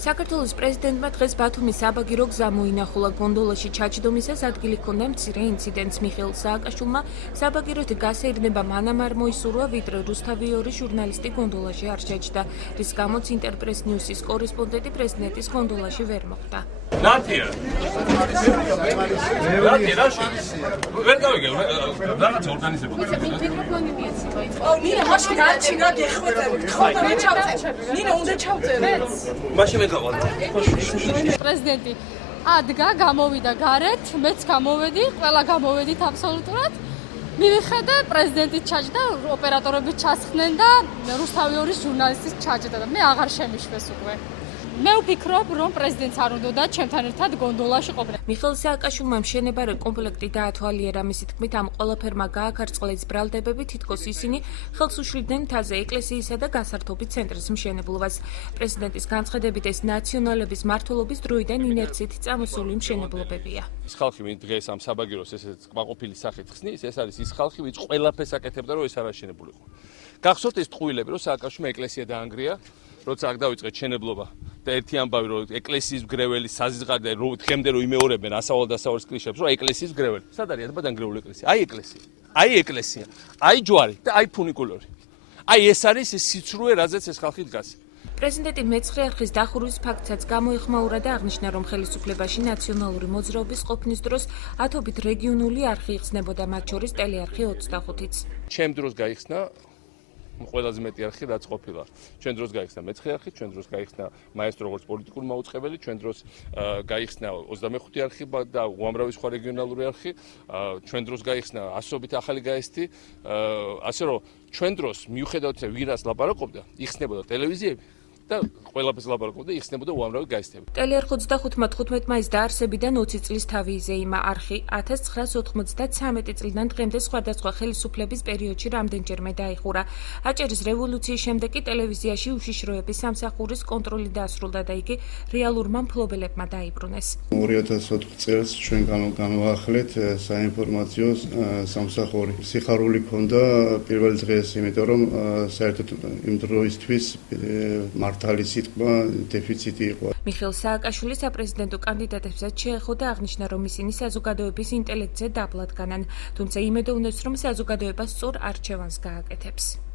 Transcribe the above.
საქართველოს პრეზიდენტმა დღეს ბათუმის საბაგირო გზა მოინახულა. გონდოლაში ჩაჯდომისას ადგილი ჰქონდა მცირე ინციდენტს. მიხეილ სააკაშვილმა საბაგიროთი გასეირნება მანამ არ მოისურვა, ვიდრე რუსთავი ორი ჟურნალისტი გონდოლაში არ შეჯდა, რის გამოც ინტერპრეს ნიუსის კორესპონდენტი პრეზიდენტის გონდოლაში ვერ მოხვდა. ნათია რაში ვერ გავიგე რაღაც ორგანიზება მიკროფონი მიეცება ის. ნინა მაშინ გაჩინა გეხვეწე. ხოდა მე ჩავწერე. ნინა უნდა ჩავწერე. მაშინ მე გავალ. პრეზიდენტი ადგა, გამოვიდა გარეთ, მეც გამოვედი, ყველა გამოვედით აბსოლუტურად. მივიხედე, პრეზიდენტი ჩაჯდა, ოპერატორები ჩასხდნენ და რუსთავი ორის ჟურნალისტის ჩაჯდა და მე აღარ შემიშვეს უკვე. მე ვფიქრობ, რომ პრეზიდენტს არ უნდა ჩემთან ერთად გონდოლაში ყოფნა. მიხეილ სააკაშვილმა მშენებარე კომპლექტი დაათვალიერა. მისი თქმით, ამ ყველაფერმა გააქარწყლეს ბრალდებები, თითქოს ისინი ხელს უშლიდნენ მთაზე ეკლესიისა და გასართობი ცენტრის მშენებლობას. პრეზიდენტის განცხადებით, ეს ნაციონალების მმართველობის დროიდან ინერციით წამოსული მშენებლობებია. ის ხალხი, ვინც დღეს ამ საბაგიროს ესეც კმაყოფილი სახით ხსნის, ეს არის ის ხალხი, ვინც ყველაფერს აკეთებდა, რომ ეს არ აშენებულიყო. გახსოვთ ეს ტყუილები, რომ სააკაშვილმა ეკლესია დაანგრია, როცა აქ დავიწყეთ შენებლობა და ერთი ამბავი, რომ ეკლესიის მგრეველი საზღარდა, რომ დღემდე რომ იმეორებენ ასავალ-დასავალ კლიშებს, რომ ეკლესიის მგრეველი. სად არის აბა დანგრეული ეკლესია? აი ეკლესია, აი ჯვარი და აი ფუნიკულორი. აი ეს არის ის სიცრუე, რაზეც ეს ხალხი დგას. პრეზიდენტი მეცხრე არხის დახურვის ფაქტსაც გამოეხმაურა და აღნიშნა, რომ ხელისუფლებაში ნაციონალური მოძრაობის ყოფნის დროს ათობით რეგიონული არხი იხსნებოდა, მათ შორის ტელეარხი 25-იც. ჩემ დროს გაიხსნა ყველაზე მეტი არხი რაც ყოფილა. ჩვენ დროს გაიხსნა მეცხრე არხი, ჩვენ დროს გაიხსნა მაესტრო როგორც პოლიტიკური მაუწყებელი, ჩვენ დროს გაიხსნა 25 არხი და უამრავი სხვა რეგიონალური არხი, ჩვენ დროს გაიხსნა ასობით ახალი გაესტი, ასე რომ ჩვენ დროს მიუხედავად ვირას ლაპარაკობდა, იხსნებოდა ტელევიზიები და ყველაფერს ლაპარაკობდა, იხსნებოდა უამრავი გაესტები. ტელეარხ 25-მა 15 მაისს დაარსებიდან 20 წლის თავი იზეიმა. არხი 1993 წლიდან დღემდე სხვადასხვა ხელისუფლების პერიოდში რამდენჯერმე დაიხურა. აჭერის რევოლუციის შემდეგ კი ტელევიზიაში უშიშროების სამსახურის კონტროლი დაასრულა და იგი რეალურმა მფლობელებმა დაიბრუნეს. 2004 წელს ჩვენ განვაახლეთ საინფორმაციო სამსახური. სიხარული ჰქონდა პირველ დღეს, იმიტომ რომ საერთოდ იმ დროისთვის მართალი სიტყვა დეფიციტი იყო. მიხეილ სააკაშვილი საპრეზიდენტო კანდიდატებსაც შეეხო და აღნიშნა, რომ ისინი საზოგადოების ინტელექტზე დაბლად განან, თუმცა იმედოვნებს, რომ საზოგადოება სწორ არჩევანს გააკეთებს.